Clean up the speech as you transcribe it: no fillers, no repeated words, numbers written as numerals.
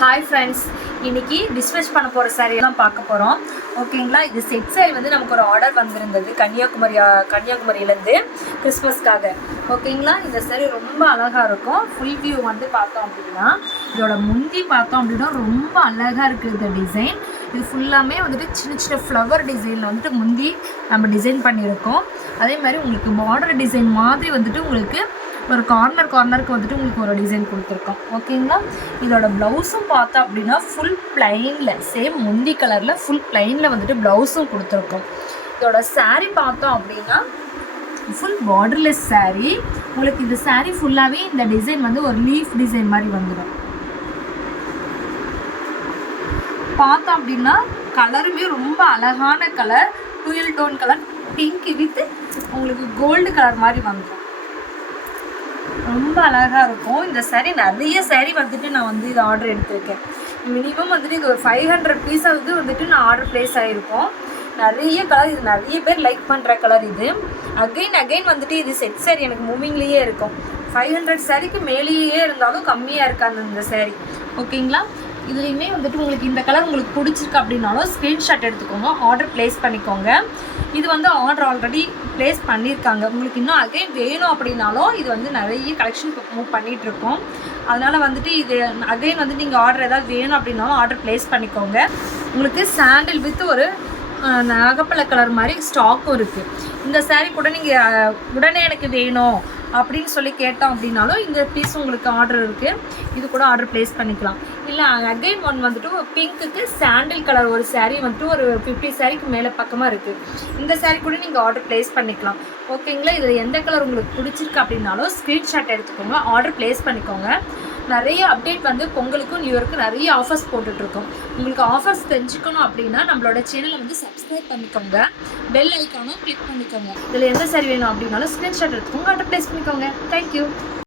Hi friends, இன்றைக்கி dispatch பண்ண போகிற சாரியெல்லாம் பார்க்க போகிறோம். ஓகேங்களா. இது செட் சாரி வந்து நமக்கு ஒரு ஆர்டர் வந்திருந்தது கன்னியாகுமரியிலேருந்து கிறிஸ்மஸ்க்காக. ஓகேங்களா. இந்த சாரி ரொம்ப அழகாக இருக்கும். ஃபுல் வியூ வந்து பார்த்தோம் அப்படின்னா இதோட முந்தி பார்த்தோம் அப்படின்னா ரொம்ப அழகாக இருக்குது இந்த டிசைன். இது ஃபுல்லாமே வந்துட்டு சின்ன சின்ன ஃப்ளவர் டிசைனில் வந்துட்டு முந்தி நம்ம டிசைன் பண்ணியிருக்கோம். அதே மாதிரி உங்களுக்கு பார்டர் டிசைன் மாதிரி வந்துட்டு உங்களுக்கு ஒரு கார்னருக்கு வந்துட்டு உங்களுக்கு ஒரு டிசைன் கொடுத்துருக்கோம். ஓகேங்களா. இதோட ப்ளவுஸும் பார்த்தோம் அப்படின்னா ஃபுல் ப்ளைனில் சேம் முந்தி கலரில் ஃபுல் ப்ளைனில் வந்துட்டு ப்ளவுஸும் கொடுத்துருக்கோம். இதோட சாரீ பார்த்தோம் அப்படின்னா ஃபுல் பார்டர்லெஸ் சாரீ. உங்களுக்கு இந்த சாரீ ஃபுல்லாகவே இந்த டிசைன் வந்து ஒரு லீஃப் டிசைன் மாதிரி வந்துடும். பார்த்தோம் அப்படின்னா கலருமே ரொம்ப அழகான colour, dual tone colour, pink with உங்களுக்கு கோல்டு கலர் மாதிரி வந்துடும். ரொம்ப அழகாக இருக்கும் இந்த சாரீ. நிறைய சாரீ வந்துட்டு நான் வந்து இது ஆர்டர் எடுத்திருக்கேன். மினிமம் வந்துட்டு இது ஒரு 500 பீஸாவது வந்துட்டு நான் ஆர்டர் ப்ளேஸ் ஆகிருக்கோம். நிறைய கலர், இது நிறைய பேர் லைக் பண்ணுற கலர். இது அகைன் வந்துட்டு இது செட் சாரீ எனக்கு மூவிங்லேயே இருக்கும். 500 சாரீக்கு மேலேயே இருந்தாலும் கம்மியாக இருக்காது இந்த சாரீ. ஓகேங்களா. இதுலேயுமே வந்துட்டு உங்களுக்கு இந்த கலர் உங்களுக்கு பிடிச்சிருக்கு அப்படின்னாலும் ஸ்க்ரீன்ஷாட் எடுத்துக்கோங்க, ஆர்டர் ப்ளேஸ் பண்ணிக்கோங்க. இது வந்து ஆர்டர் ஆல்ரெடி ப்ளேஸ் பண்ணியிருக்காங்க. உங்களுக்கு இன்னும் அகைன் வேணும் அப்படின்னாலும் இது வந்து நிறைய கலெக்ஷன் மூவ் பண்ணிகிட்ருக்கோம். அதனால் வந்துட்டு இது அகைன் வந்து நீங்கள் ஆர்டர் ஏதாவது வேணும் அப்படின்னாலும் ஆர்டர் ப்ளேஸ் பண்ணிக்கோங்க. உங்களுக்கு சாண்டில் வித் ஒரு நகப்பழ கலர் மாதிரி ஸ்டாக்கும் இருக்குது. இந்த சாரீ கூட நீங்கள் உடனே எனக்கு வேணும் அப்படின்னு சொல்லி கேட்டோம் அப்படின்னாலும் இந்த பீஸ் உங்களுக்கு ஆர்டர் இருக்குது. இது கூட ஆர்டர் ப்ளேஸ் பண்ணிக்கலாம். இல்லை அகைன் ஒன் வந்துட்டு பிங்க்குக்கு சாண்டில் கலர் ஒரு சாரீ வந்துட்டு ஒரு 50 சாரீக்கு மேலே பக்கமாக இருக்குது. இந்த சாரீ கூட நீங்கள் ஆர்டர் ப்ளேஸ் பண்ணிக்கலாம். ஓகேங்களா. இதில் எந்த கலர் உங்களுக்கு பிடிச்சிருக்கு அப்படின்னாலும் ஸ்க்ரீன்ஷாட் எடுத்துக்கோங்க, ஆர்டர் ப்ளேஸ் பண்ணிக்கோங்க. நிறைய அப்டேட் வந்து பொங்கலுக்கும் நியூ இயருக்கும் நிறைய ஆஃபர்ஸ் போட்டுட்ருக்கோம். உங்களுக்கு ஆஃபர்ஸ் தெரிஞ்சுக்கணும் அப்படின்னா நம்மளோட சேனலை வந்து சப்ஸ்கிரைப் பண்ணிக்கோங்க, பெல் ஐக்கானும் கிளிக் பண்ணிக்கோங்க. இதில் எந்த சாரீ வேணும் அப்படின்னாலும் ஸ்க்ரீன்ஷாட் எடுத்துக்கோங்க, ஆர்டர் ப்ளேஸ் பண்ணிக்கோங்க. தேங்க்யூ.